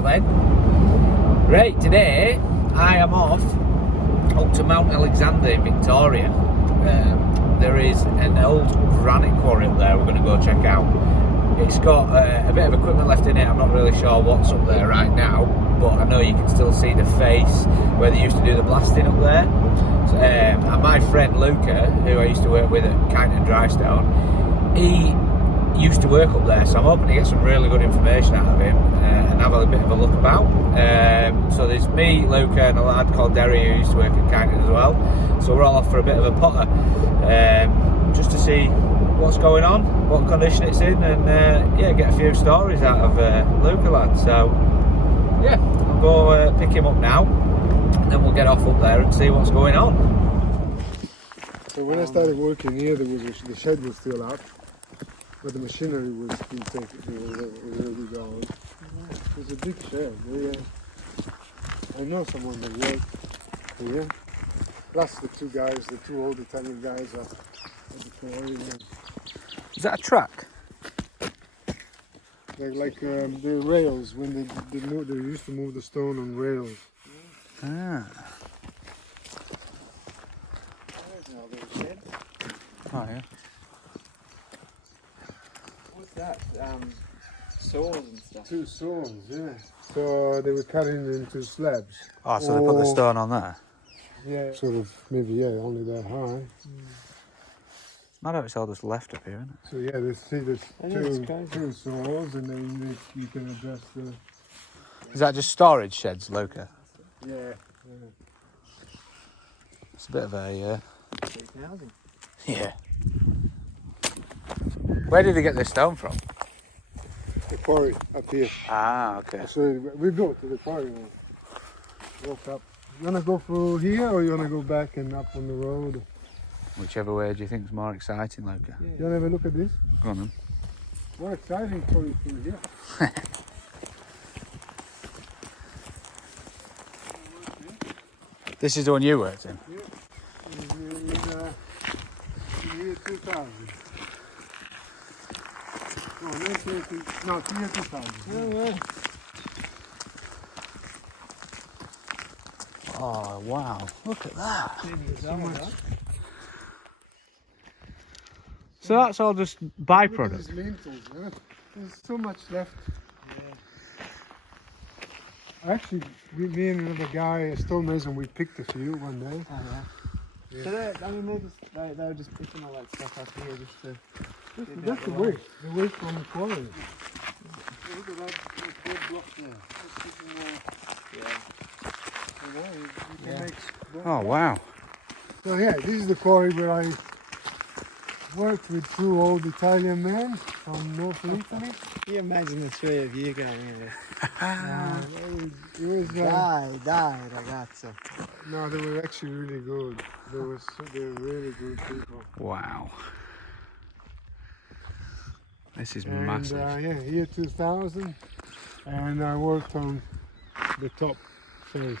out then. Right, today I am off up to Mount Alexander in Victoria. There is an old granite quarry up there we're going to go check out. It's got a bit of equipment left in it. I'm not really sure what's up there right now, but I know you can still see the face where they used to do the blasting up there. So, and my friend Luca, who I used to work with at Kyneton Drystone, he used to work up there, so I'm hoping to get some really good information out of him and have a bit of a look about. So there's me, Luca, and a lad called Derry who used to work at Kyneton as well. So we're all off for a bit of a potter, just to see what's going on, what condition it's in, and yeah, get a few stories out of Luca lad. So yeah, I'll go pick him up now, then we'll get off up there and see what's going on. So when I started working here, the shed was still up, but the machinery was being taken, already gone. It was a big shed. I know someone that worked here. Plus the two old Italian guys at the quarry. Is that a track? They're like the rails when they used to move the stone on rails. Ah. Oh yeah. What's that? Saws and stuff. Two saws, yeah. So they were cutting into slabs. Oh, so they put the stone on there? Yeah. Sort of, maybe, yeah, only that high. It's mad how it's all just left up here, isn't it? So yeah, there's two saws, and then you can adjust the... Is that just storage sheds, Luca? Yeah. It's a bit of a... yeah. Where did they get this stone from? The quarry up here. Ah, okay. So we go to the quarry now. Walk up. You wanna go through here, or you wanna go back and up on the road? Whichever way do you think is more exciting, Luca? Yeah. You wanna have a look at this? Go on then. More exciting probably through here. This is the one you worked in? Yeah. In the year 2000. No, 1980, no, year 2000. Yeah. Oh, wow. Look at that. So that's all just byproduct? These lintels, yeah. There's so much left. Yeah. Actually, me and another guy, a stonemason, we picked a few one day. Oh, yeah. Yeah. So they were just picking all that stuff up here just to... That's the way from the quarry. Look at that big block there. You can make... Oh, wow. So yeah, this is the quarry where I worked with two old Italian men from North Italy. Can you imagine the three of you going in there? It was Dai, ragazzo. no, they were actually really good. They were really good people. Wow. This is And massive. yeah, year 2000, and I worked on the top face.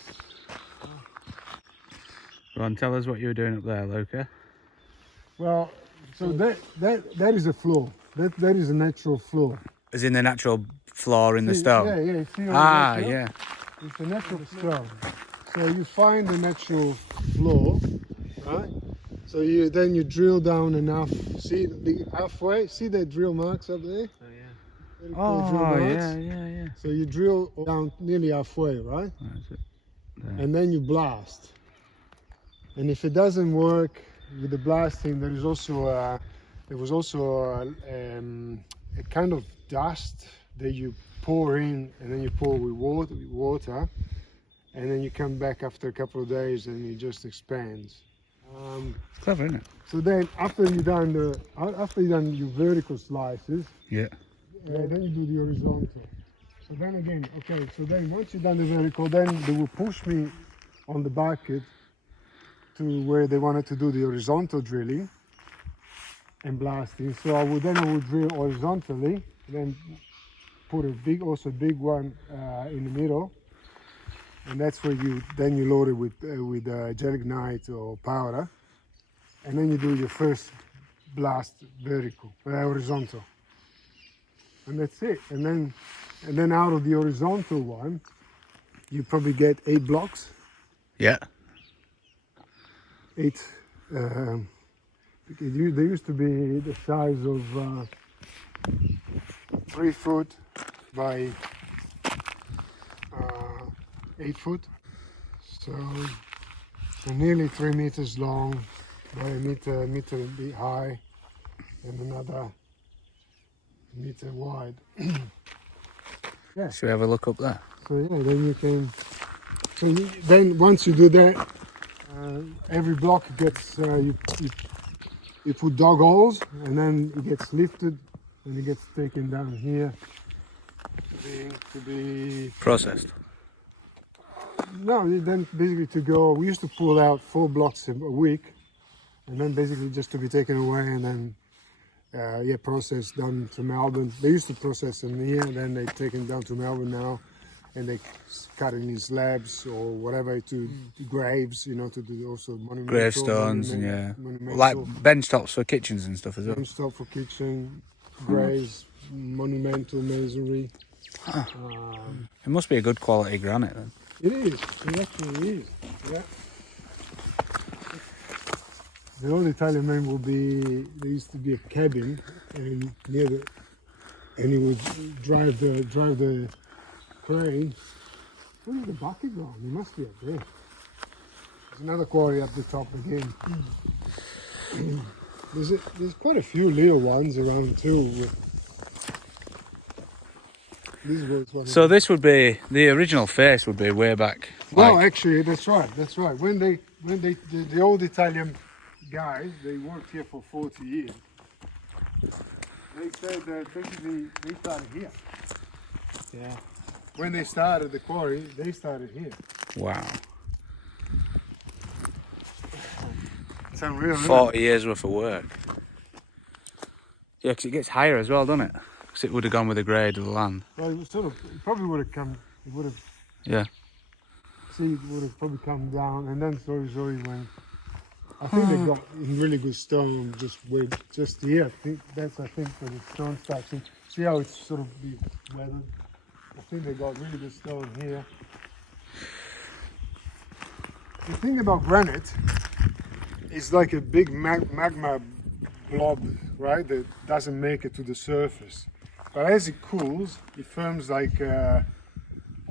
Go on, tell us what you were doing up there, Luca. Well, so that is a floor. That is a natural floor. As in the natural floor in the stone? Yeah. See Ah, natural? yeah. It's a natural stone. So you find the natural floor, right? So then you drill down enough. See the halfway. See the drill marks up there? Oh yeah. Very cool drill marks. yeah. So you drill down nearly halfway, right? That's it. There. And then you blast. And if it doesn't work with the blasting, there was also a kind of dust that you pour in, and then you pour with water, and then you come back after a couple of days, and it just expands. It's clever, isn't it? So then, after you've done your vertical slices, Yeah. then you do the horizontal. So then again, okay. So then once you've done the vertical, then they will push me on the bucket to where they wanted to do the horizontal drilling and blasting. So I would drill horizontally, then put a big one in the middle, and that's where you load it with gelignite or powder, and then you do your first blast horizontal, and that's it. And then and then out of the horizontal one, you probably get 8 blocks. Yeah. 8. They used to be the size of 3 foot by 8 foot, so nearly 3 meters long by a meter high, and another meter wide. Yeah. Should we have a look up there? So yeah, then you can. Then once you do that, every block gets you put dog holes, and then it gets lifted, and it gets taken down here to be Processed. No, then basically to go. We used to pull out 4 blocks a week, and then basically just to be taken away, and then processed down to Melbourne. They used to process them here, then they take them down to Melbourne now, and they cut it in slabs or whatever to graves, you know, to do also monumental. Gravestones and monumental, like bench tops for kitchens and stuff as well. bench top for kitchen, graves, monumental masonry. It must be a good quality granite then. It is. It actually is. Yeah. The old Italian man would be. There used to be a cabin, and near the, and he would drive the crane. Where did the bucket go? He must be up there. There's another quarry up the top again. There's quite a few little ones around too. So this would be the original face would be way back. No, actually, that's right. That's right. When the old Italian guys, they worked here for 40 years. They said that basically they started here. Yeah. When they started the quarry, they started here. Wow. It's unreal. 40 years worth of work. Yeah, because it gets higher as well, doesn't it? Because it would have gone with the grade of the land. Well, it probably would have come. It would have. Yeah. See, it would have probably come down, and then slowly went. I think they got in really good stone just here. I think where the stone starts. See how it's sort of be weathered. I think they got really good stone here. The thing about granite is like a big magma blob, right? That doesn't make it to the surface. But as it cools, it forms like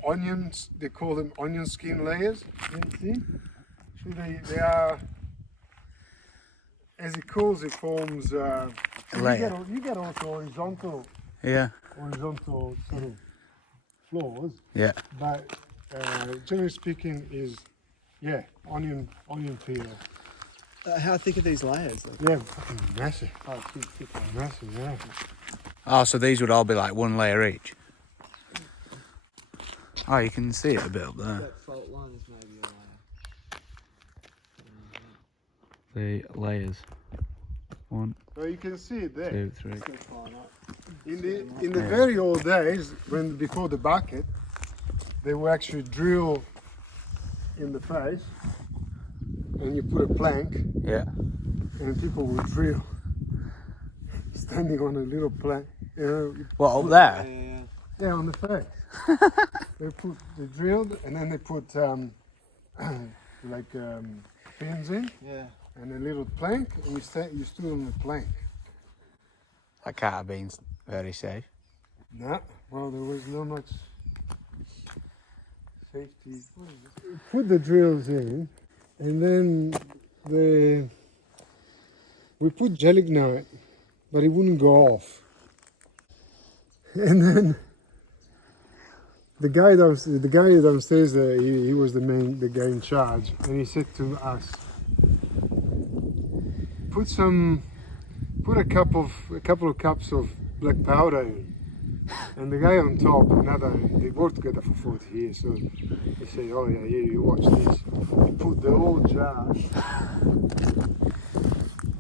onions. They call them onion skin layers. See? So they are. As it cools, it forms. You get also horizontal. Yeah. Horizontal sort of floors. Yeah. But generally speaking, is onion peel. How thick are these layers? Yeah, fucking massive. Oh, thick. Massive, yeah. Oh, so these would all be like one layer each. Oh, you can see it a bit up there. That fault line is maybe a layer. The layers. 1, So you can see it there. 2, 3. It's gonna climb up. In the very old days, before the bucket, they would actually drill in the face, and you put a plank, Yeah. and people would drill, standing on a little plank. What, up there? Yeah. Yeah, on the face. They drilled, and then they put pins in, Yeah. and a little plank, and you stood on the plank. That can't have been very safe. No, well, there was not much safety. Put the drills in, and then we put gelignite, but it wouldn't go off. And then the guy downstairs, he was the guy in charge, and he said to us, put a couple of cups of black powder in. And the guy on top, they worked together for 40 years, so he said, oh yeah, you watch this. He put the whole jar.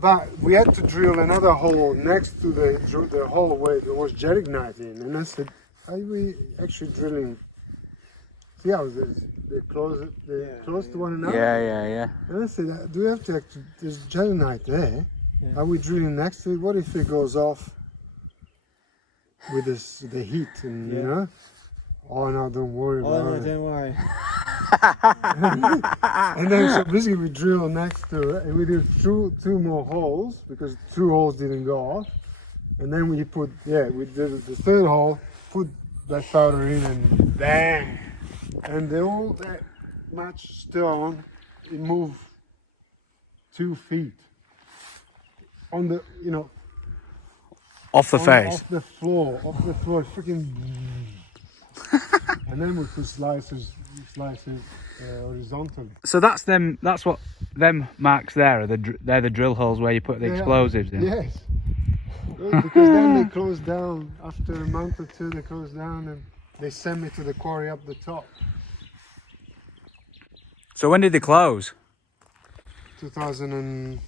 But we had to drill another hole next to the hole where there was gelignite in. And I said, are we actually drilling? See how they're close to one another? Yeah. And I said, do we have to actually, there's gelignite there. Yeah. Are we drilling next to it? What if it goes off? with this the heat and you Yeah. know. Oh no, don't worry Oh about no, it. don't worry. And then so basically we drill next to it and we do two more holes because 2 holes didn't go off. And then we put we did the 3rd hole, put black powder in and bang. And all that much stone it moved 2 feet on the Off the face. off the floor, freaking. And then we put slices horizontally. So that's them. That's what them marks there are. They're the drill holes where you put the explosives in. Yes. Because then they close down after a month or 2. They close down and they send me to the quarry up the top. So when did they close? 2000 and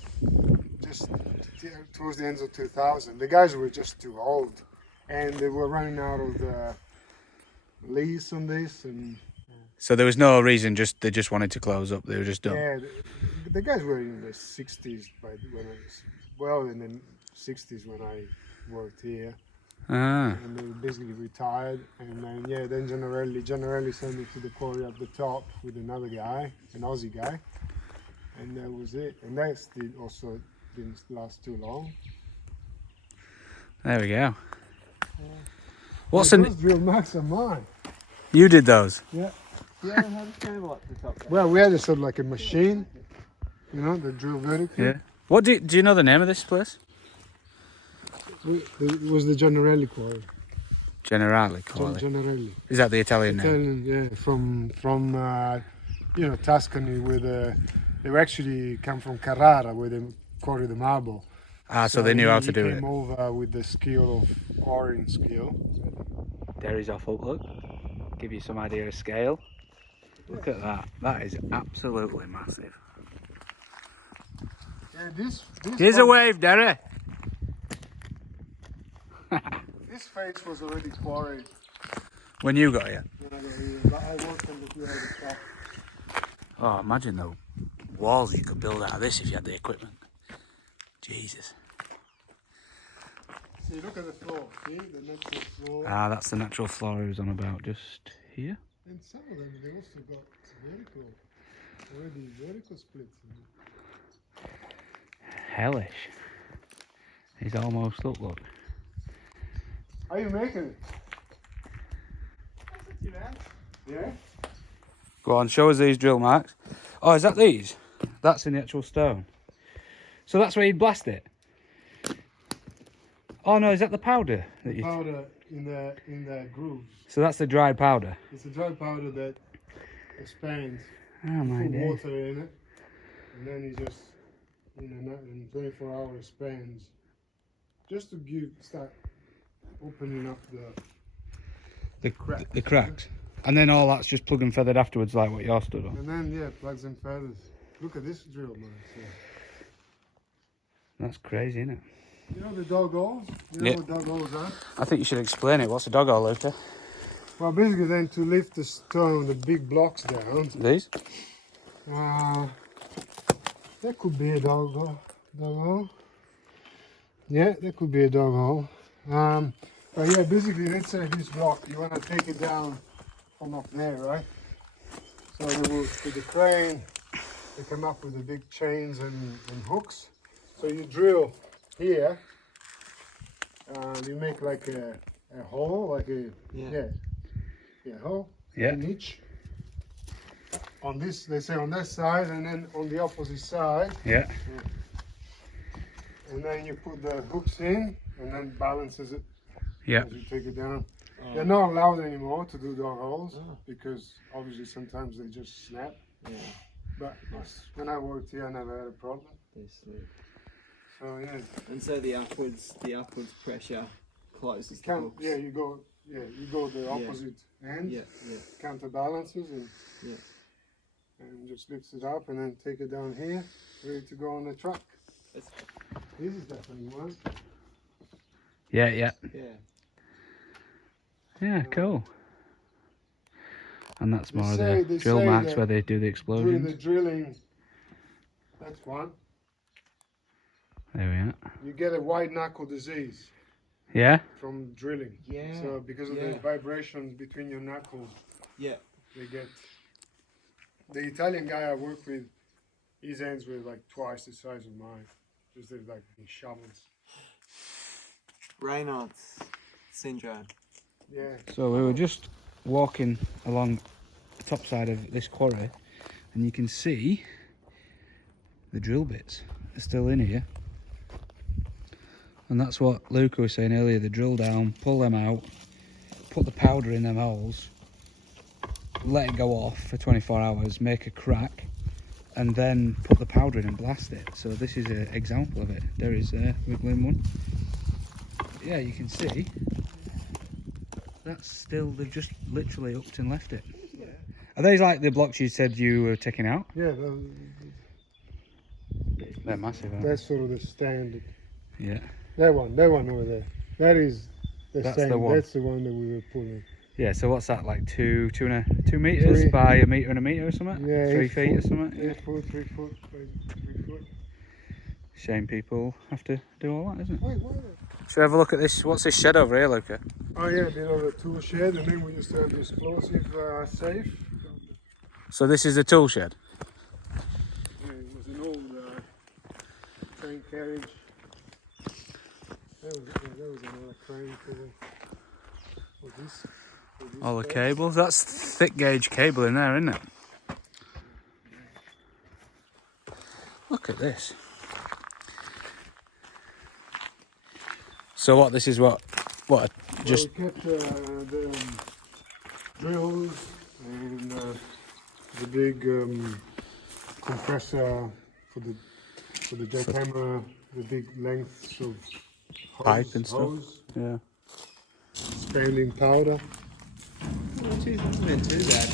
just towards the end of 2000. The guys were just too old, and they were running out of the lease on this, and So there was no reason. They just wanted to close up. They were just done. yeah, the guys were in the 60s when I was in the 60s when I worked here, Ah. and they basically retired, and then Generelli sent me to the quarry up the top with another guy, an Aussie guy. And that was it. And that also didn't last too long. There we go. Those drill marks are mine. You did those? Yeah. You ever had a cable up the top there? Well, we had a sort of like a machine, that drill vertically. Yeah. What do you know the name of this place? It was the Generelli quarry. Generale, Quarry. Generelli. Is that the Italian name? Italian, yeah, from Tuscany, they were actually come from Carrara, where they quarry the marble. Ah, so they knew how to do He it. came over with the skill of quarrying skill. There is off up, look. Give you some idea of scale. Look at that. That is absolutely massive. Yeah, this Here's a wave, Derry. This face was already quarried When you got here. when I got here, but I worked on the 2 at the top. Oh, imagine the walls you could build out of this if you had the equipment. Jesus. See, look at the floor. See, the natural floor. Ah, that's the natural floor he was on about, just here. And some of them, they also got vertical splits. Hellish. He's almost up, look. How are you making it? That's not too bad. Yeah? Go on, show us these drill marks. Oh, is that these? That's in the actual stone. So that's where you'd blast it? Oh no, is that the powder? Powder in the grooves. So that's the dried powder? It's a dry powder that expands. Oh my Put days. water in it, and then you just, in 24 hours expands. Just to start opening up The cracks. cracks. And then all that's just plug and feathered afterwards, like what you're stood on. And then, plugs and feathers. Look at this drill, man. So, That's crazy, isn't it? you know the dog holes? You know what dog holes are? I think you should explain it. What's a dog hole, Luca? Well, basically then to lift the stone, the big blocks down, These? that could be a dog hole. Yeah, that could be a dog hole. But yeah, basically let's say this block, you want to take it down from up there, right? So they will, with the crane, they come up with the big chains and hooks. So you drill here, you make like a hole, like a hole in each. On this, they say on that side, and then on the opposite side. Yeah. And then you put the hooks in, and then balances it Yeah. as you take it down. They're not allowed anymore to do dog holes because obviously sometimes they just snap. Yeah. But when I worked here, I never had a problem. They slip. So yeah, And so the upwards pressure closes the hooks. you go the opposite end, Yeah, yeah, counterbalances, and yeah. and just lifts it up, and then take it down here, ready to go on the truck. That's, This is definitely one. Yeah. yeah. Yeah, cool. And that's They more say- of the they drill say marks that where they do the During explosions. the drilling, that's one. There we are. You get a white knuckle disease. Yeah? from drilling. Yeah. So because of the vibrations between your knuckles, Yeah. they get. The Italian guy I work with, his hands were like twice the size of mine. Just they're like big shovels. Reynolds syndrome. Yeah. So we were just walking along the top side of this quarry, and you can see the drill bits are still in here. And that's what Luca was saying earlier, they drill down, pull them out, put the powder in them holes, let it go off for 24 hours, make a crack, and then put the powder in and blast it. So this is an example of it. There is a wiggling one. Yeah, you can see that's still, they've just literally upped and left it. Yeah. Are these like the blocks you said you were taking out? Yeah, They're massive, aren't that's sort of the standard. they? Yeah. That one over there. That is the That's standard. the one. That's the one that we were pulling. Yeah, so what's that, like 2 meters by a meter and a meter or something? Yeah, 3 8 feet or foot, something? 8 foot, 3 foot, 3 foot. Shame people have to do all that, isn't it? Wait, what? Should we have a look at this? What's this shed over here, Luca? Oh yeah, a bit of a tool shed, and then we used to have the explosive safe. So this is a tool shed? Yeah, it was an old train carriage. That was another crane for this. All the cables. That's thick gauge cable in there, isn't it? Look at this. So what, this is what just... Well, we kept the drills and the big compressor for the jackhammer, the big lengths of Pipe and stuff. hose, Yeah. expanding powder. Not too bad.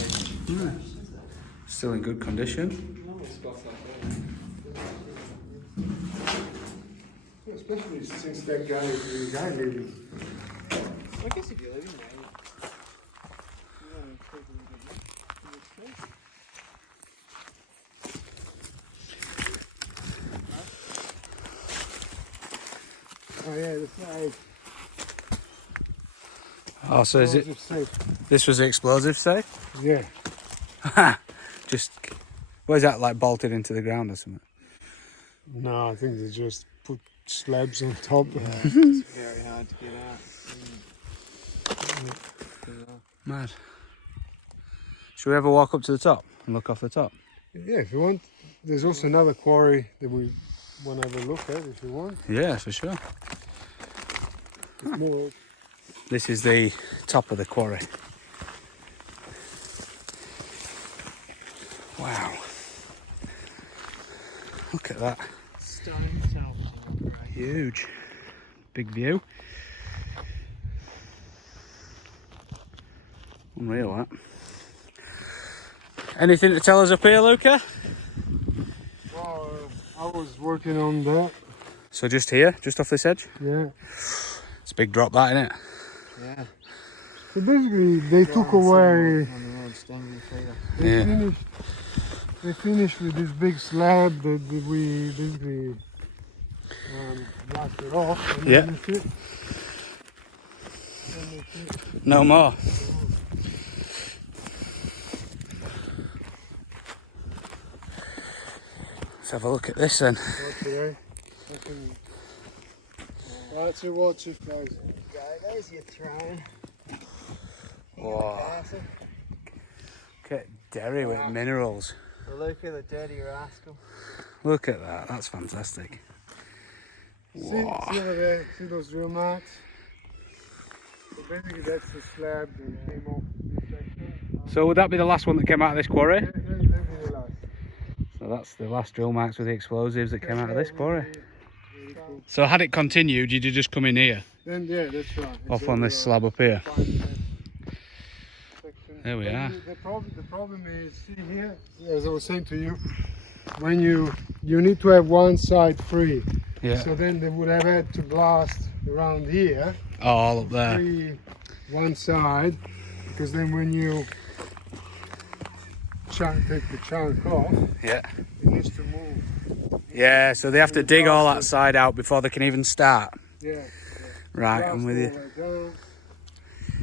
Still in good condition. Especially since that guy leaving. I guess if you're living there, you want to take a little bit. Oh yeah, the flag. Oh, so is it? This was the explosive safe? Yeah. Just, what is that, like bolted into the ground or something? No, I think they just put slabs on top. Yeah, it's very hard to get out. Mad. Should we ever walk up to the top and look off the top? Yeah, if you want. There's also another quarry that we want to have a look at if you want. Yeah, for sure. It's more. This is the top of the quarry. Wow. Look at that. Stone salvaging operation. Huge. Big view. Unreal, that. Anything to tell us up here, Luca? Well, I was working on that. So just here, just off this edge? Yeah. It's a big drop, that, isn't it? Yeah. So basically, they took away. Yeah. They finished with this big slab that we basically blasted off. And Yeah. then that's it. Then that's it. No more. Let's have a look at this then. Watch it, eh? Watch it, watch it, guys. There's your throne. Whoa. Look at Derry with minerals. Look at the dirty rascal. Look at that, that's fantastic. See over there, see those drill marks? So basically that's the slab that came off this section. So would that be the last one that came out of this quarry? Yeah, that'd be the last. So that's the last drill marks with the explosives that came out of this quarry. Really cool. So had it continued, you'd have just come in here, Then yeah, that's right. off on this slab up here. Section. There we are. The problem is, see here, as I was saying to you, when you need to have one side free. Yeah. So then they would have had to blast around here, Oh, all up there. free one side, because then when you take the chunk off, Yeah. it needs to move. Yeah, so they have to dig all that side out before they can even start. Yeah. Right, Blast I'm with you. all the way down.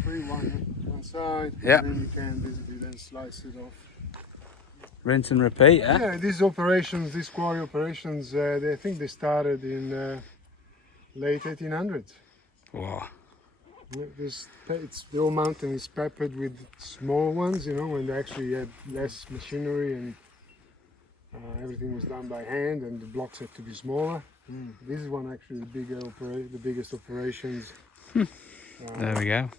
Free one side. Yeah. And then you can basically then slice it off. Rinse and repeat, eh? Yeah, these operations, these quarry operations, I think they started in late 1800s. Wow. The whole mountain is peppered with small ones, you know, when they actually had less machinery and everything was done by hand and the blocks had to be smaller. This is one actually the biggest operations. There we go.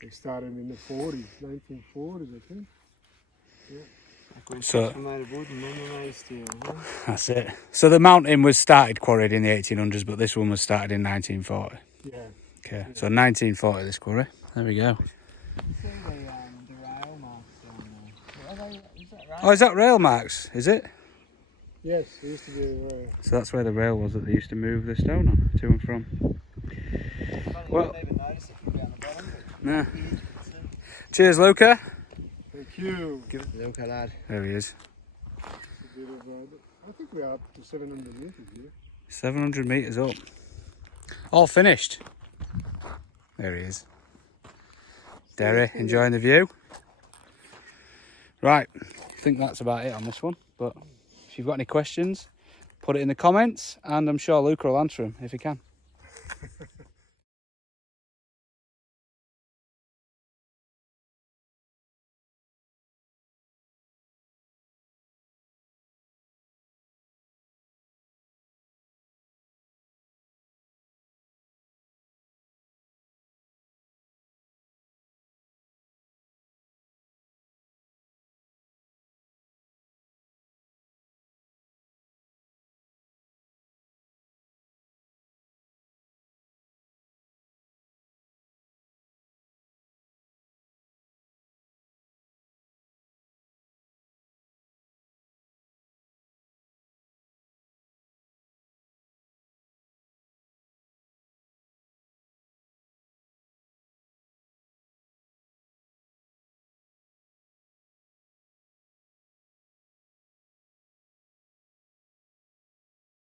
They started in the 40s, 1940s, I think. So- From out of wood and made steel, huh? That's it. So the mountain was started quarried in the 1800s, but this one was started in 1940. Yeah. Okay, so 1940 this quarry. There we go. See the rail marks down there. Is that right? Oh, is that rail marks? Is it? Yes, it used to be. So that's where the rail was that they used to move the stone on to and from. Funny, Well- you don't even notice it from down the bottom. Yeah. Cheers, Luca. Thank you. Give it to Luca, lad. There he is. A bit of, I think we're up to 700 meters here. 700 metres up. All finished. There he is. Derry, enjoying the view. Right, I think that's about it on this one. But if you've got any questions, put it in the comments, and I'm sure Luca will answer them if he can.